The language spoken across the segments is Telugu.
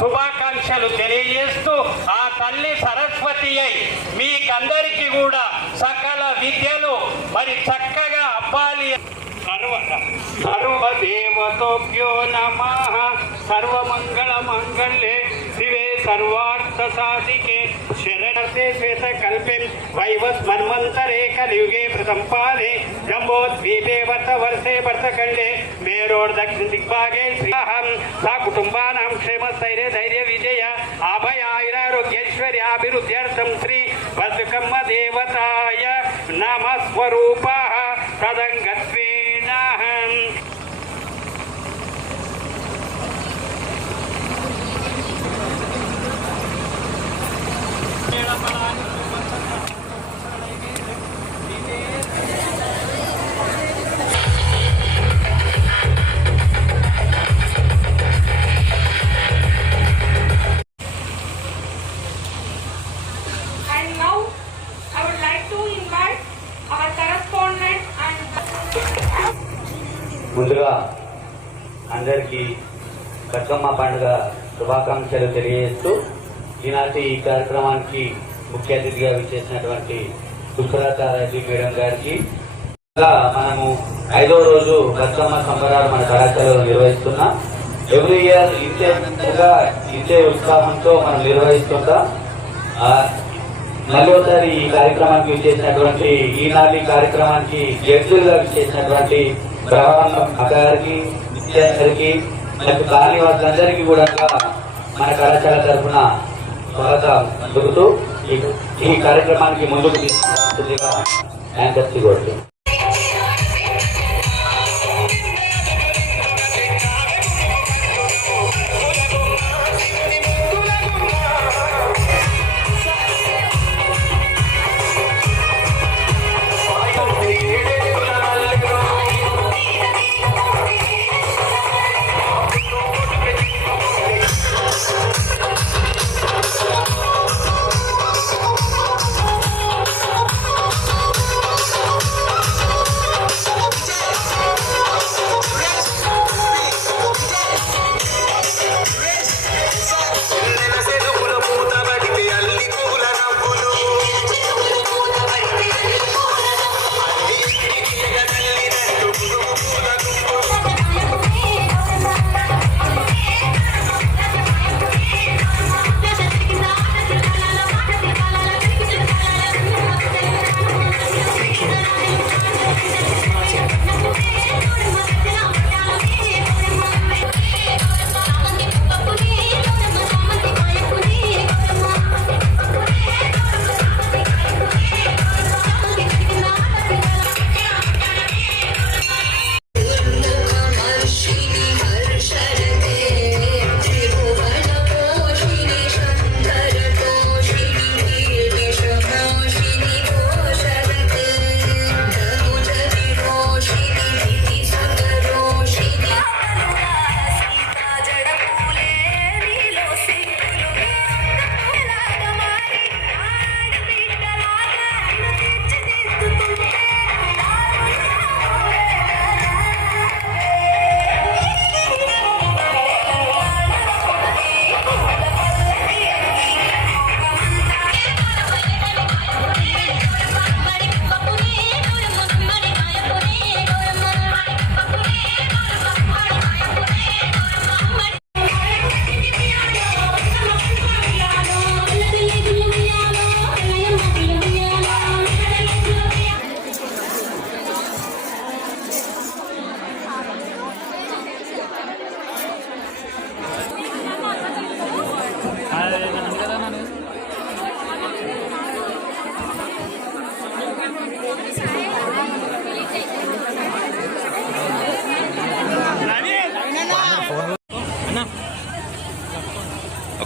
శుభాకాంక్షలు తెలియజేస్తూ ఆ తల్లి సరస్వతి అయి మీకందరికీ కూడా సకల విద్యలు మరి చక్కగా అబ్బాలి సర్వదేవతోభ్యో నమ. సర్వమంగళ మంగళే శివే సర్వార్థ సాధికే శ్వేత కల్పే వైవస్ ప్రసంపాదే జంబోద్వీపే వర్త వర్షే వర్తఖండే మేరోర్ దిగ్భాగే శ్రీహం సా కుటుంబానాం ధైర్య విజయ అభయాయురారోగ్యైశ్వర్యాభివృద్ధ్యర్థం శ్రీ దేవతాయ నమ స్వరూప ముందుగా అందరికీ బతుకమ్మ పండుగ శుభాకాంక్షలు తెలియజేస్తూ ఈనాటి ఈ కార్యక్రమానికి ముఖ్య అతిథిగా విచ్చేసినటువంటి సుప్రతారెడ్డి మేడం గారికి. మనము ఐదో రోజు బతుకమ్మ సంబరాలు మన కళాశాలలో నిర్వహిస్తున్నాం. ఎవ్రీ ఇయర్ ఇంతే చక్కగా ఇంతే ఉత్సాహంతో మనం నిర్వహిస్తుంటాం. ఆ, మళ్ళీ ఈ కార్యక్రమానికి విచ్చేసినటువంటి ఈనాటి కార్యక్రమానికి జడ్జిలుగా విచ్చేసినటువంటి బ్రహ్మాండం అక్కగారికి విద్యార్థులకి మనకు కాని వాళ్ళందరికీ కూడా మన కళాశాల తరఫున స్వాగతం అందుకుతూ ఈ- ఈ కార్యక్రమానికి ముందుకు తీసుకుంటుందిగా యాంకర్ కోరుతుంది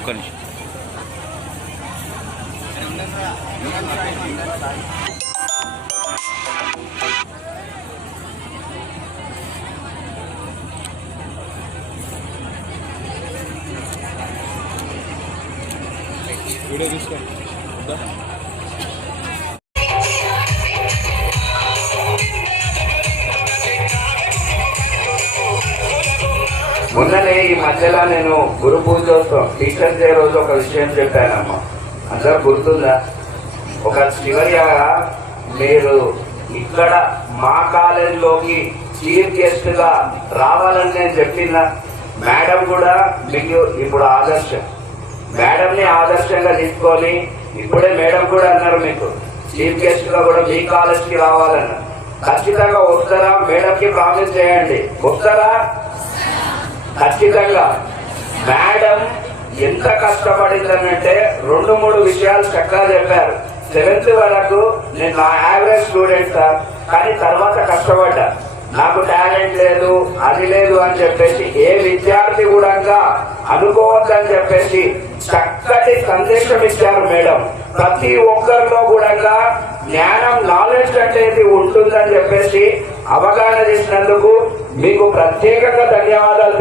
ఒక్క నిమిషం. వీడియో తీసుకోండి మధ్యలో నేను గురు పూజ టీచర్స్ డే రోజు ఒక విషయం చెప్పానమ్మా. అందరూ గుర్తుందా? ఒక చివరిగా మీరు ఇక్కడ మా కాలేజీలోకి చీఫ్ గెస్ట్గా రావాలని నేను చెప్పిన. మేడం కూడా మీకు ఇప్పుడు ఆదర్శం. మేడం ని ఆదర్శంగా తీసుకొని ఇప్పుడే మేడం కూడా అన్నారు మీకు. చీఫ్ గెస్ట్గా కూడా మీ కాలేజ్కి రావాలన్నారు ఖచ్చితంగా వస్తారా? మేడం కి ప్రామిస్ చేయండి. వస్తారా? ఖచ్చితంగా. మేడం ఎంత కష్టపడిందనంటే రెండు మూడు విషయాలు చక్కగా చెప్పారు. సెవెంత్ వరకు నేను నా యావరేజ్ స్టూడెంట్ సార్ కానీ తర్వాత కష్టపడ్డా. నాకు టాలెంట్ లేదు అది లేదు అని చెప్పేసి ఏ విద్యార్థి కూడా అనుకోవద్దని చెప్పేసి చక్కటి సందేశం ఇచ్చారు మేడం. ప్రతి ఒక్కరిలో కూడా జ్ఞానం నాలెడ్జ్ అనేది ఉంటుందని చెప్పేసి అవగాహన చేసినందుకు మీకు ప్రత్యేకంగా ధన్యవాదాలు.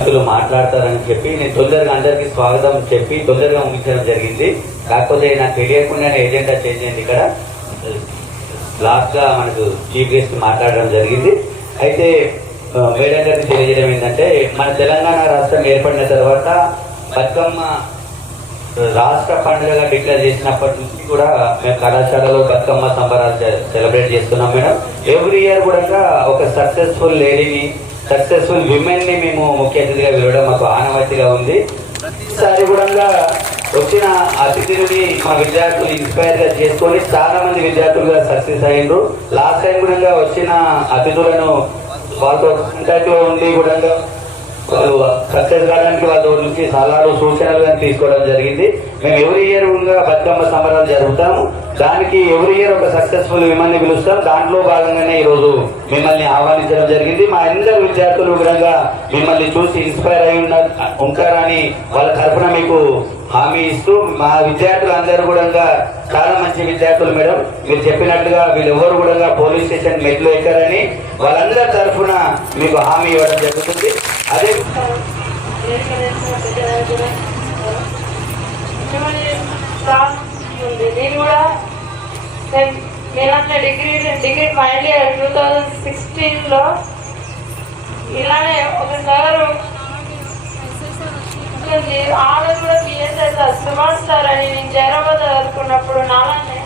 వ్యక్తులు మాట్లాడతారని చెప్పి నేను తొందరగా అందరికి స్వాగతం చెప్పి తొందరగా ముగించడం జరిగింది. కాకపోతే నాకు తెలియకుండానే ఏజెండా చేంజ్ అయింది ఇక్కడ. లాస్ట్గా మనకు చీఫ్ గెస్ట్ మాట్లాడడం జరిగింది. అయితే మేడం గారికి తెలియజేయడం ఏంటంటే మన తెలంగాణ రాష్ట్రం ఏర్పడిన తర్వాత బతుకమ్మ రాష్ట్ర పండుగగా డిక్లేర్ చేసినప్పటి నుంచి కూడా మేము కళాశాలలో బతుకమ్మ సంబరాలు సెలబ్రేట్ చేస్తున్నాం మేడం. ఎవ్రీ ఇయర్ కూడా ఒక సక్సెస్ఫుల్ లేడీని సక్సెస్ఫుల్ విమెన్ని మేము ముఖ్య అతిథిగా పిలవడం మాకు ఆనవాయితీగా ఉంది. ఈసారి కూడా వచ్చిన అతిథులని మా విద్యార్థులు ఇన్స్పైర్గా చేసుకొని చాలా మంది విద్యార్థులుగా సక్సెస్ అయ్యారు లాస్ట్ టైం కూడా వచ్చిన అతిథులను వాళ్ళతో కాంటాక్ట్లో ఉండి కూడా సక్సెస్ కావడానికి వాళ్ళ నుంచి సలహాలు సూచనలు కానీ తీసుకోవడం జరిగింది. మేము ఎవరి ఇయర్గా బతుకమ్మ సంబరాలు జరుపుతాము. దానికి ఎవరి ఇయర్ ఒక సక్సెస్ఫుల్ మిమ్మల్ని పిలుస్తాం. దాంట్లో భాగంగానే ఈరోజు మిమ్మల్ని ఆహ్వానించడం జరిగింది. మా అందరు విద్యార్థులు కూడా మిమ్మల్ని చూసి ఇన్స్పైర్ అయి ఉన్న ఉంటారని వాళ్ళ తరఫున మీకు హామీ ఇస్తూ మా విద్యార్థులు అందరూ కూడా చాలా మంచి విద్యార్థులు మేడం. మీరు చెప్పినట్టుగా వీళ్ళెవరు కూడా పోలీస్ స్టేషన్ మెట్లు ఎక్కారని వాళ్ళందరి తరఫున మీకు హామీ ఇవ్వడం జరుగుతుంది. అదే నేను కూడా నేను నేనంటే degree degree final year two thousand సిక్స్టీన్లో ఇలానే ఒక సార్ ఆవిడ కూడా పిఎస్ఐ సార్ సుభాష్ సార్ అని నేను జైరాబాద్ చదువుకున్నప్పుడు నాలానే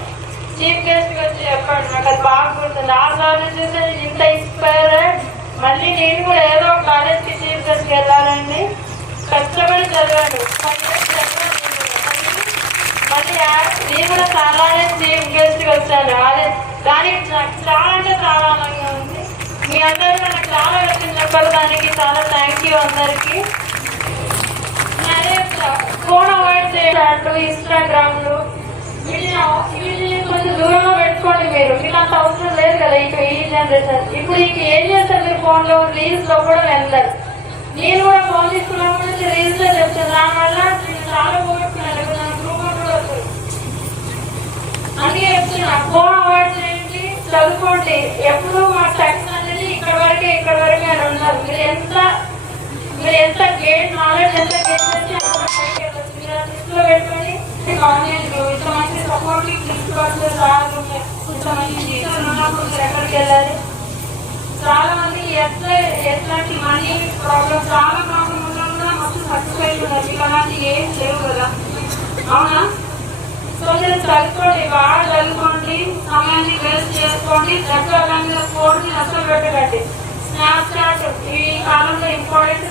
చీఫ్ గెస్ట్ వచ్చి చెప్పాడు నాకు అది బాగా గుర్తుంది. ఆ సార్ చూసి ఇంత ఇన్స్పైర్ మళ్ళీ నేను కూడా ఏదో ఒక కాలేజ్కి చీఫ్ గెస్ట్కి వెళ్ళాలండి కష్టపడి చదివాడు మళ్ళీ నేను కూడా. చాలానే చీఫ్ గెస్ట్కి వచ్చాను. అదే దానికి నాకు చాలా అంటే చాలా ఆనందంగా ఉంది. మీ అందరూ నాకు చాలా వచ్చిన చెప్పారు దానికి చాలా థ్యాంక్ యూ అందరికీ. ఫోన్ అవాయిడ్ చేయాలంటూ ఇన్స్టాగ్రామ్లు. వీటిని కొంచెం దూరంగా పెట్టుకోండి మీరు. మీకు అంత అవసరం లేదు కదా ఇక ఈ జనరేషన్. ఇప్పుడు ఇక ఏం చేస్తారు మీరు ఫోన్లో రీల్స్లో కూడా వెళ్తారు నేను కూడా ఫోన్ తీసుకున్నప్పటి నుంచి రీల్స్లో చెప్తాను దానివల్ల నేను చాలా పోగొట్టుకున్నాను గ్రూప్ కూడా అందుకే చెప్తున్నా ఫోన్ అవాయిడ్ చేయండి. చదువుకోండి ఎప్పుడు మా టెక్స్ట్ అనేది ఇక్కడ వరకే ఇక్కడ వరకే అని ఉన్నారు మీరు ఎంత మీరు ఎంత గేట్ నాలెడ్జ్ ఎంత గేట్ చాలా మంది ఎట్లా ఎట్లాంటి మనీ ప్రాబ్లం చాలా ప్రాబ్లం ఉన్నా కూడా మొత్తం సక్సెస్ అయిపోయినారు మీకు అలాంటి ఏం లేవు కదా అవునా సో మీరు చదువుకోండి బాగా చదువుకోండి సమయాన్ని వేస్ట్ చేసుకోండి దగ్గర స్పోర్ట్స్ అసలు పెట్టకండి స్నాప్ చాట్ ఈ కాలంలో ఇంపార్టెంట్